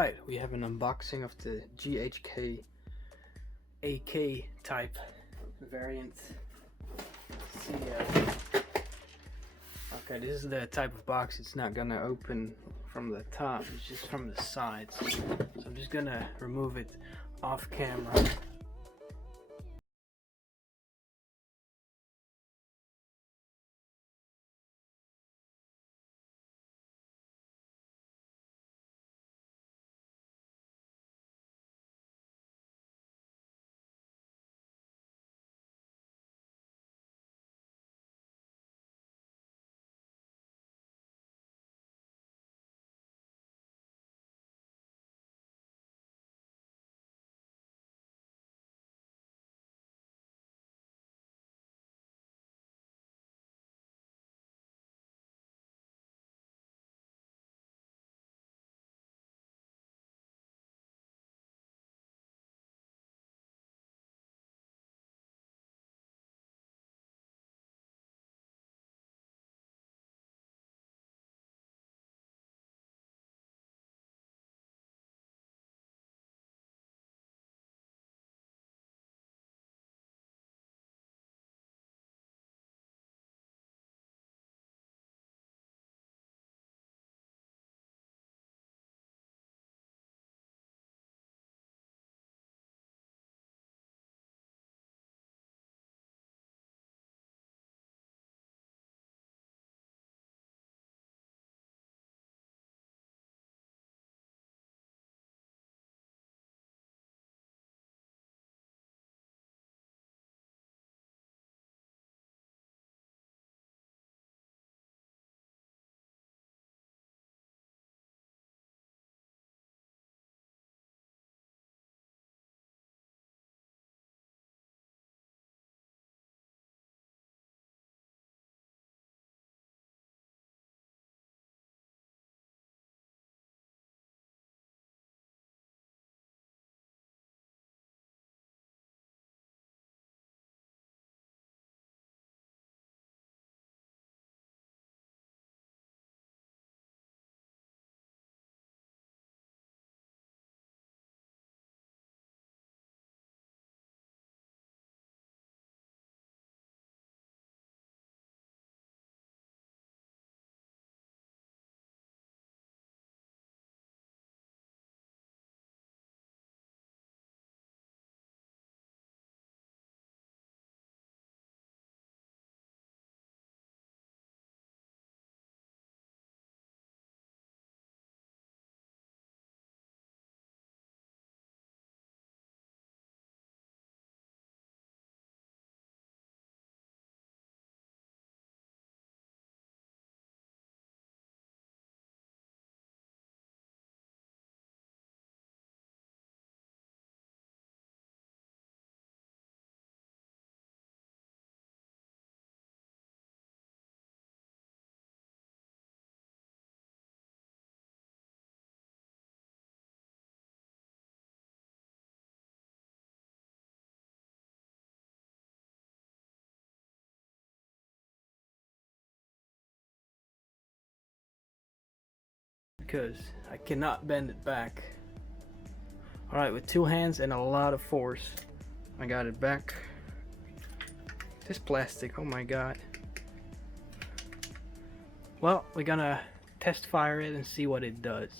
Alright, we have an unboxing of the GHK AK type variant. See, okay, this is the type of box. It's not gonna open from the top, it's just from the sides. So I'm just gonna remove it off camera. Because I cannot bend it back. Alright, with two hands and a lot of force, I got it back. This plastic, oh my god. Well, we're gonna test fire it and see what it does.